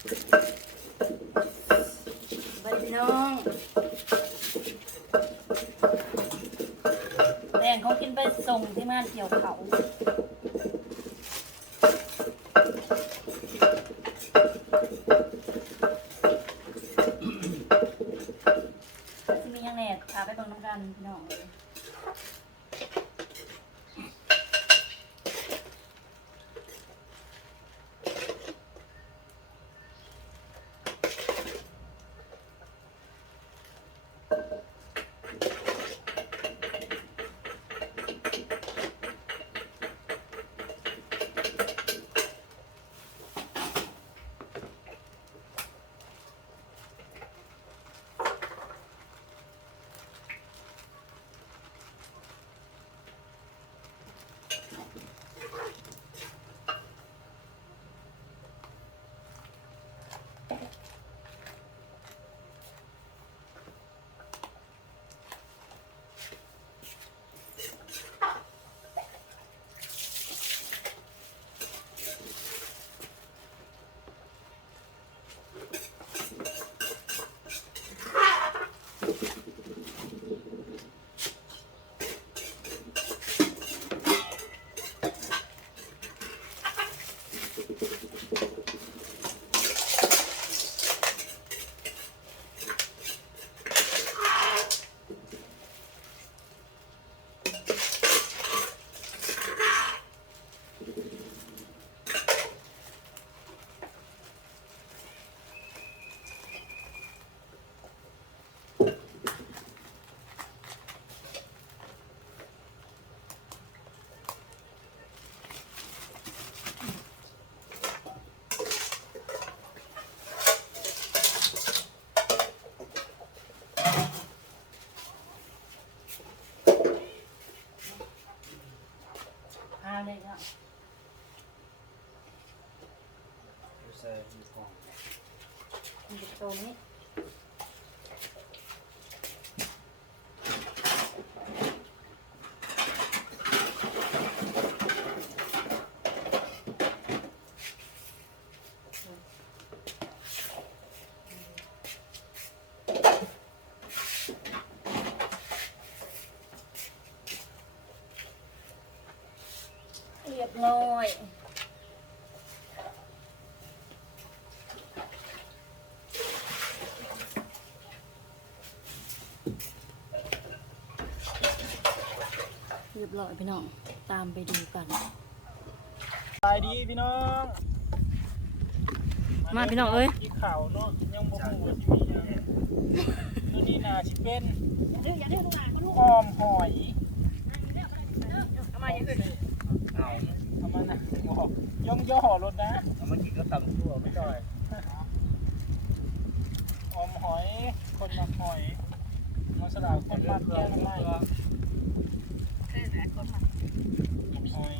บัดพี่น้องแดงเขากินไปส่งที่ม่านเกี่ยวเขา ใส่มีของมีตรงนี้เรียบร้อย รียบร้อยพี่น้อง ตามไปดูกันสบายดีพี่น้องมาพี่น้องเอ้ย กินข้าวเนาะยังบ่ฮู้ว่าสิมีหยังมื้อนี้น่าสิเป็นหอมหอยเอามาอย่างอื่นเอาเอามานะบอกย่องย่อรถนะเอามากินก็ตำทั่วไม่ได้หอมหอย คนมักหอยมาสลาวคนมักแกงน้ำไม้หอย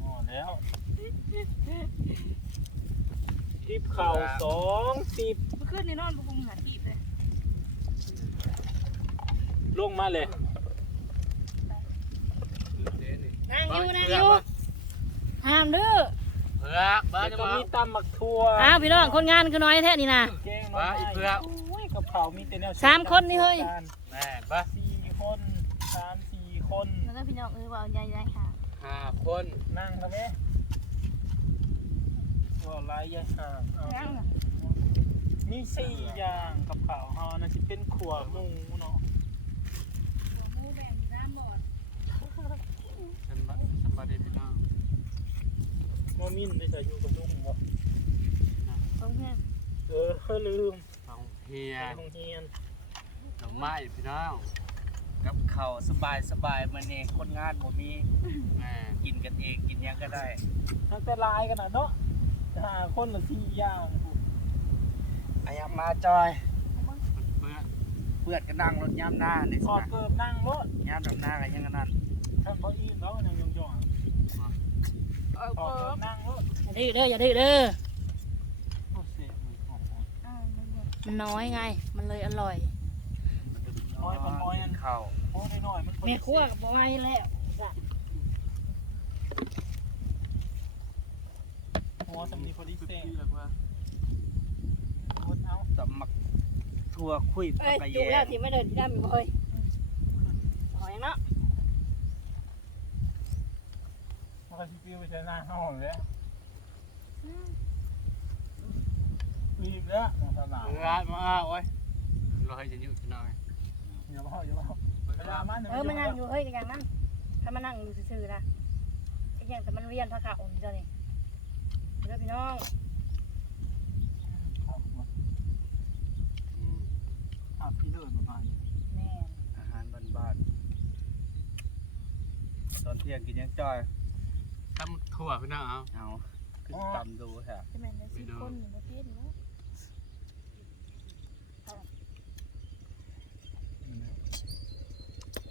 อ๋อ แล้วทิปเข่าสองสิบเมื่อคืนนี่นอนบุกงหาทีบเลยลงมาเลยนั่งอยู่นั่งอยู่ห้ามเด้อเผือกบ้าแล้วจะก็มามีตำหมักทั่วอ้าวพี่น้องคนงานคือน้อยแท้นี่นะแกงหน้บ้าไม้อีเผือกโอ้ยกับเขาวมีแต่แนวสามคนนี่เฮ้ยแม่บ้าสี่คนสามสี่คนแล้วก็พี่น้องเออว่าใหญ่ใหญ่ค่ะ ห้าคนนั่งครับแม่ว่าลายยายห่างเอานั่งมีสี่อย่างกับข้าวเฮานะสิเป็นขัวหมูเนาะหมูแบ่งน้ำบอดฉันบ้าฉันบ้าได้พี่น้องมอมินได้ใส่อยู่กับลุงบ่ต้องแห้งเออลืมต้องเฮียไปโรงเรียนดอกไม้พี่น้อง กับข้าวสบายสบายมื้อนี้คนงานบ่มีแม่กินกันเองกินหยังก็ได้ ตั้งแต่ลายกันน่ะเนาะหาคนละสี่อย่างอายังมาจอย เพื่อนเพื่อนก็นั่งรถย่ำหน้านี่ถสิอดนะเกิบนั่งรถย่ำดำหน้ากันยังกันนั่นท่านบ่อิ่มแล้วยังยองยองถอดเกิบนั่งรถอย่าดื้อเด้ออย่าดื้อเด้อโอ้เสียเลยของมันน้อยไง มันเลยอร่อย น้อยมันน้อยอันข้าวโอ้น้อยๆมันแม่ครัวกับบ่ไหวแล้วหัวสำนีพอดีเซ่แล้วว่าโคตรเอาสมักทัวคุยเอ้ยไปจุกแย่แล้วสิไม่เดินที่ด้านมีบ่เฮ้ยหอยเนาะมันก็ชิปิ้วไปใช้หน้าห้องแล้วมีอีกแล้วของสนามร้านมาอ้าวไว้รอให้จะอยู่ที่น้อย อย่าเมาอย่าเมาเวลามันเออมันนั่งอยู่เฮ้ยอย่างนั้นถ้ามันนั่งอยู่ซื่อๆนะไอ้อย่างแต่มันเวียนพระขาอุ่นเจ้านี่เด้อพี่น้องอืมอะพี่เลิศประมาณแม่นอาหารบ้านๆตอนเที่ยงกินยังจ้อยตำถั่วพี่น้องเอาเอาขึ้นตำดูแฮะจะแม่นได้สิคนอยู่ประเทศเนาะ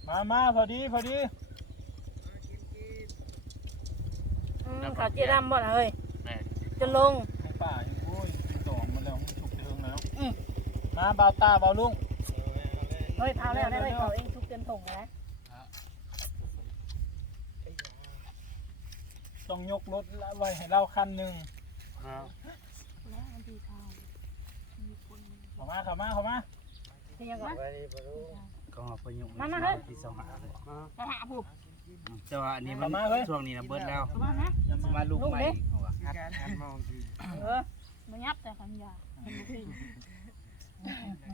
มามาพอดีพอดีอืมขาวเจี๊ยดำบ่ล่ะเฮ้ยแม่จนลงให้ป่าอยู่โอ้ยสองมันแล้วฉุกเฉินแล้วอืมมาเบาตาเบาลุงเฮ้ยเผาแล้วได้เฮ้ยเผาเองทุกเต็มถุงนะต้องยกรถไว้ให้เราคันหนึ่งเอาแล้วมันดีเผามีคนเข้ามาเข้ามาเข้ามาเป็นยังไง ก็พยุงมามาเฮ้ย ที่สองหาไปหาผู้แต่ว่าอันนี้มันช่วงนี้นะเบิดแล้วมานะอย่าสมามาลูกใหม่เขาว่าเออมันยับแต่ขันยา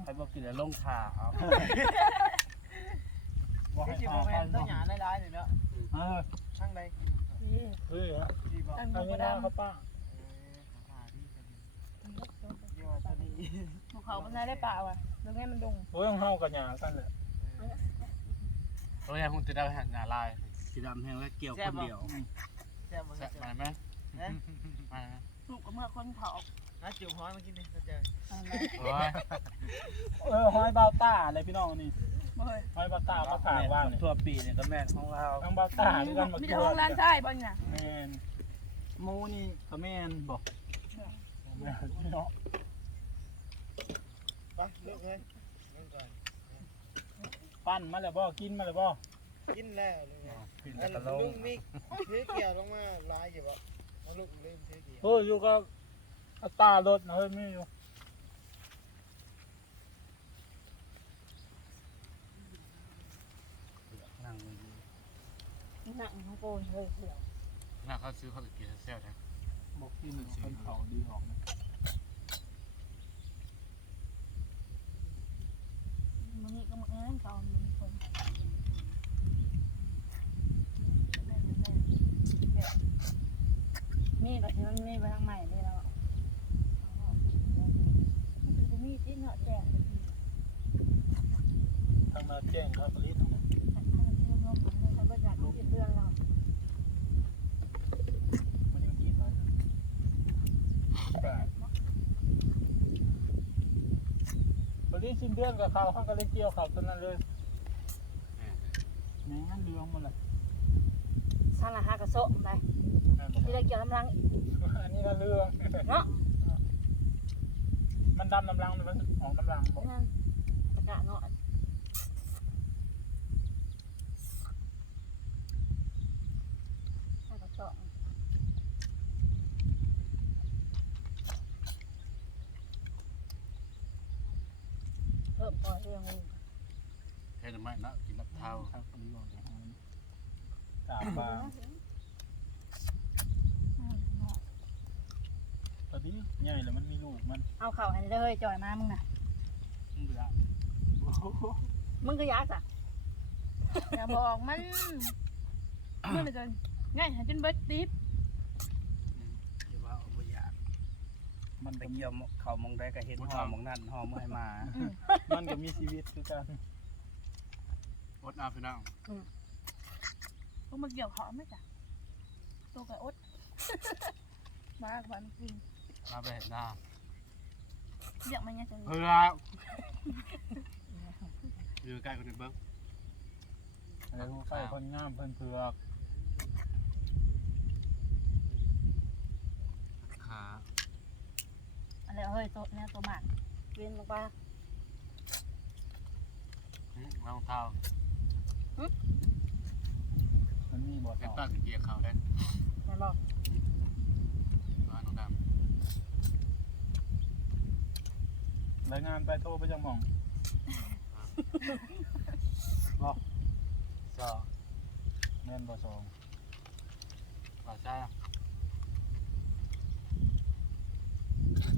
ใครบอกกินแล้วลงขาเอาบอกให้พาคันต้องหยาได้ร้ายเลยเนาะเออนี่เฮ้ยฮะตั้งเอาอยู่เงี้ก็ยได้นะเขาป้าภูเขามันได้ป่าว่ะตรงนี้มันดง โอ้ยต้องเฮากับหยากันเล ยโอ้ยคงจะได้หันหน้าลายสีดำแห้งและเกี่ยวคนเดียวแซ่บมาไหมมาลูกก็เมื่อคนเขาโอ้ยเออห้อยเบาตาอะไรพี่น้องนี่บ่เฮ้ยห้อยเบาตามาขางว่างเนี่ยทั่วปีเนี่ยก็แม่นของเราทั้งเบาตาด้วยกันมามีตัวห้องร้านใช่บ่เนี่ยแมนหมูนี่ก็แมนบอกแม่นพี่น้องปั้ นมาแล้วบ่กินมาแล้วบ่กินแล้วลุงกินอัแล้วนก็ลลุงงมีถือเกี่ยวลงมาลายอยู่บ่เอาลูกลืมถือเกี่ยวเฮ้ยอยู่ก็เอาตารถนะเฮ้ยไม่อยู่นั่งหนังของโกนเฮ้ยเดี๋ยวหน้าเขาซื้อเขาจะกินแซ่บนะบอกกินคนเขาดีออกนะ มื้อนี้ก็มื้อนั้นเขามีคนมีก็ที่มันมีไปทางใหม่นี่แล้วมันคือมีที่เนาะแจ้งทางมาแจ้งครับลิตนะมันเชื่อมลงมันจะบ่อยากกินเดือนเรา มันยังกี่ร้อยแปดผลิต สิ้นเดือนกับเขาเขาก็เลยเกี่ยวเขาตอนนั้นเลยแม่งั้นเรื่องมันเลยสารหากระโซะไปที่ได้เกี่ยวกำลังอันนี้ก็เรื่องเนาะมันดำน้ำลังมันออกน้ำลังบอกนั่นตะกะเนาะหากระโซะ เพิ่มพอเรื่องงูเห็นไหมเนาะกินน้ำเท้าครับผลิตออกจากห้องสามบาทตอนนี้ใหญ่แล้วมันมีลูกมันเอาเข่าให้ได้เลยจ่อยมามึงน่ะมันเหลือมึงก็ยักษ์อะอย่าบอกมันมันเลยจนง่ายหาจนเบิดดิบ อย่าว่าเอาบ่อยาก มันไปก็มีเกี่ยวเขามองได้ก็เห็นหอมองนั่นหอมให้มามันก็มีชีวิตคือกันอดเอาพี่น้องพวกมาเกี่ยวขอไหมจ้ะตัวกับอด มากกว่าจริงมาไปเห็นหน้าเรียกมันยังจะเฮ้ยแล้วอยู่ใกล้คนอื่นเบิ้งแล้วไฟคนงามเพิ่นเผือกขา อันนี้เฮ้ยตัวเนี่ยตัวหมากเวียนลงไปรองเท้ามันมีบอสเป็อนงตัดเกียร์เขาได้ไม่รอกตัวน้องดำรายงานไปโทรไปจังหมองบอกสองแม่นบอสองำต่ใช่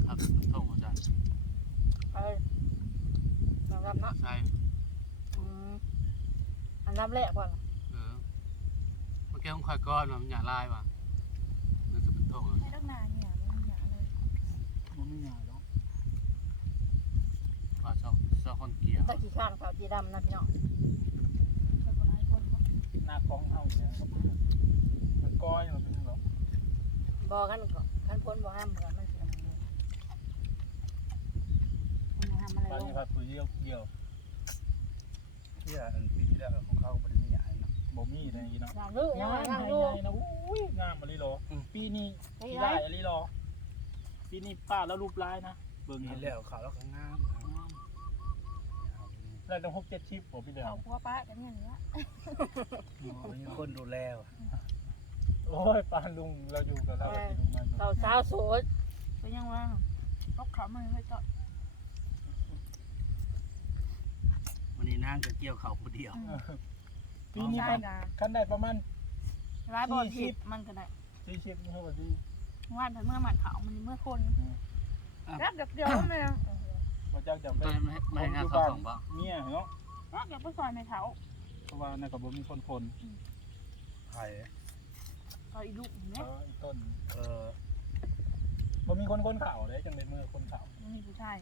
ครับส่งหัวใจเอ้ยสำหรับเนาะใช่อืมอันดับแรกก่อนล่ะเออเมื่อกี้ผมคอยก้อนมันอย่าลายว่ะนึกจะเป็นทงให้ตั้งนานเนี่ยไมันหยาเลยมันไม่ง่าหรอกว่าชอบชอบคนเกี่ยวตะกี้ข้านขาจีดำนะพี่น้องเคยคนร้ายคนเนาะหน้ากล้องเฮาเนี่ยมันก้อยมันเป็นหรอบอกกันก่อนกันพ้นบ่ห้ามเหมือนมัน สิอันนั้นเลยมันบ่ห้ามอะไรตอนลนี้งครับคุยเดียวเดียวที่อันปีที่แล้วของเขาบ่ได้มีหยังเนาะบ่มีเลยอีเนาะอย่างดื้อยังงามยังใหดูญ่ๆนะอุ้ยงามมาลีโลปีนี้ไอ้ที่ไรได้อะลีโลปีนี้ป้าแล้วรูปลายนะเบิ่งมีเห็นแล้วเขาแล้วก็งามนะได้ตั้งหกเจ็ดชิปบ่พี่เดียวเขาพัวป้ากันเนี่ยเนี้ยมีคนดูแลว่ะโอ้ยป้าลุงเราอยู่กับเราที่ลุงมาเราสาวโสดเป็นยังว่าตกเขามันไม่จอด วั นนี้นางก็เกี่ยวเขาผู้เดียวปีนี้ได้คันกันคันได้ประมาณร้ายบอลผิดมันก็ได้สี่ชิปนี่เท่ากับที่ว่านแต่เมื่อหมัดเขามันเมื่อคนแค่เดียวเดียวเลยบ่จักจะไปตัวไม่ไม่ให้งานเขาส่งบ่เมียเนาะนอกจากไปซอยในเขาเพราะว่าในกับบ่มีคนคนไผ่ซอยอีลูกเอเนี่ยออีต้นเออบ่มีคนคนข่าวเลยจังได้มือคนข่าวมีผู้ชาย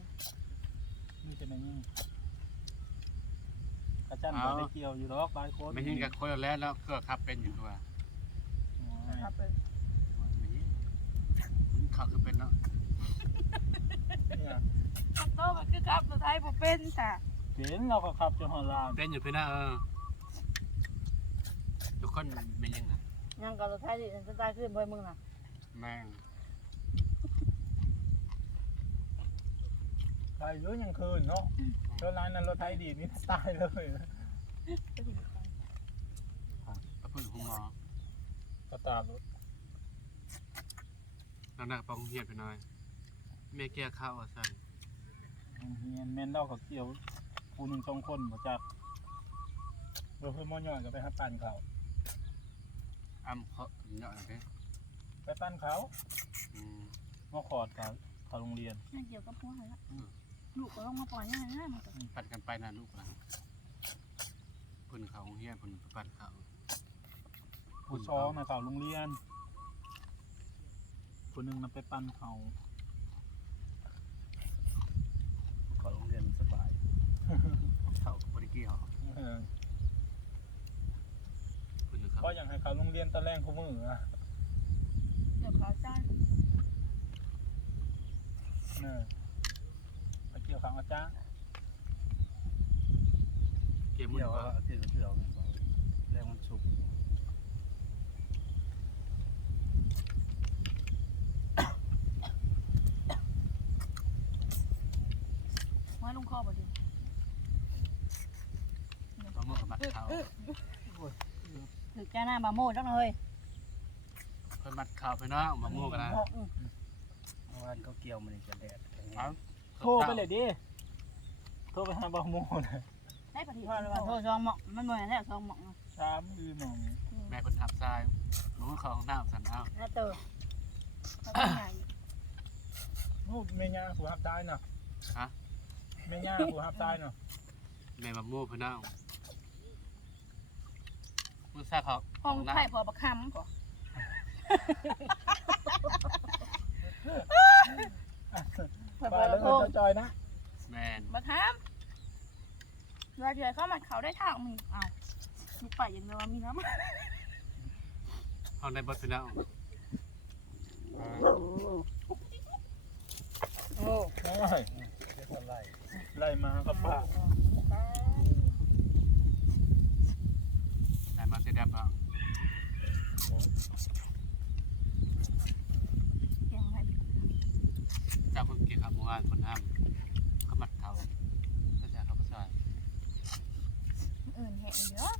นี่จะไม่ยิ่งก ระจันบ่ได้เกี่ยวอยู่หรอกหลายคนไม่ยิงกับคนละแล้วแล้วก็ขับเป็นอยู่ตัวนะครับเป็นมันขับคือเป็นเนาะเนี่ยโตมันคือครับสุดท้ายผมเป็นแต่เห็นเราก็ขับจนฮอลลานเป็นอยู่พี่นะเออทุกคนเป็นยังไงยังกับรถไทยดิฉันตายขึ้นบ่อยมึงน่ะแม่ง ไปเยอะยังคืนเนาะรถร้านนั้นรถไทยดีนี่ตายเลยก็ถึงไปก็พึ่งคุณหมอสตาร์ทรถแล้วนักปองเฮียนไปหน่อยแม่แก้ข้าวอะสั่นเฮียนแม่นเล่ากับเกี่ยวกูหนึ่งสองคนบ่จักเราเพิ่มมอย่อนก็ไปหาปั่นเขาอ้ำเขาเนาะนะไปปั่นเขาอืมมาขอดเขาเขาโรงเรียนนั่นเกี่ยวกับพวกอะไร ลูกก็ต้องมาปล่อยง่ายๆมันก็ปั่นกันไปนะลูกหลานเพิ่นเขาเฮียนเพิ่นไปปั่นเขาผู้ซ้องนะเขาโรงเรียนคนหนึ่งนำไปปั่นเขาก็โรงเรียนสบายเขาก็บ่ได้เกี่ยวเออเพิ่นเขาก็อยากให้เขาโรงเรียนตะแรงเขามืออะเดี๋ยวขาจ้างเนอไปเกี่ยวขังอาจารย์เกี่ยวมือเกี่ยวว่าว่าคือเกี่ยวแรงมันสุกไว้ลุงคอบ่ดีบางมือกับมัดเขาถึกจ้าหน้าบาโมดจังเลยเพิ่นมัดเขาไปเนาะบางมือกันนะอืมเมื่อวานเขาเกี่ยวมันจะแดดเอา โทรไปเลยดิโทรไปหาบาโมนะได้ปฏิว่าว่าโทษซองหมอกมันบ่แม่นแล้วซองหมอกนะสามอือหมองแม่เพิ่นทับทรายบางมือเขาของน้ำสั่นเอาน่าเตอเขาเป็นใหญ่ลูกเมียาผู้หับตายเนาะฮะเมียาผู้หับตายเนาะแม่บางมือเพิ่นเอามือซ่าเขาห้องไข่พอประคำก่อ ไปแล้วเงินจอยๆนะแม่นมาทำเราเดี๋ยวเข้ามาเขาได้ทางมีอ้าวมีไปอย่างเดียวมีน้ำเอาในบ่เพิ่นเอาโอ้โอ้ยเรียกว่าไรไล่มากับป้าได้มาเสียดับเอา เกี่ยวอะไร จากคนเกี่ยวกับห มู่บ้านคนห้ามเขามัดเขาก็จะเขาก็ซอยอื่นแห้งเยอะ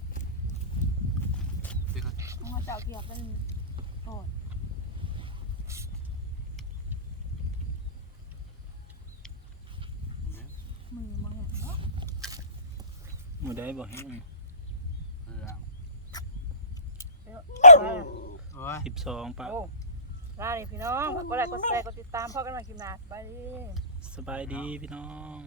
ที่เขามาเจ้าเกี่ยวเป็นโกรธเนี่ยมือมาเห็นเนาะมือได้บ่แห้งเออโอ้ยสิบสองปะโอ้ ลาเลยพี่น้องกดไลค์กดแชร์กดติดตามพ่อกันมาคลิปหน้าสบายดี สบายดีพี่น้อง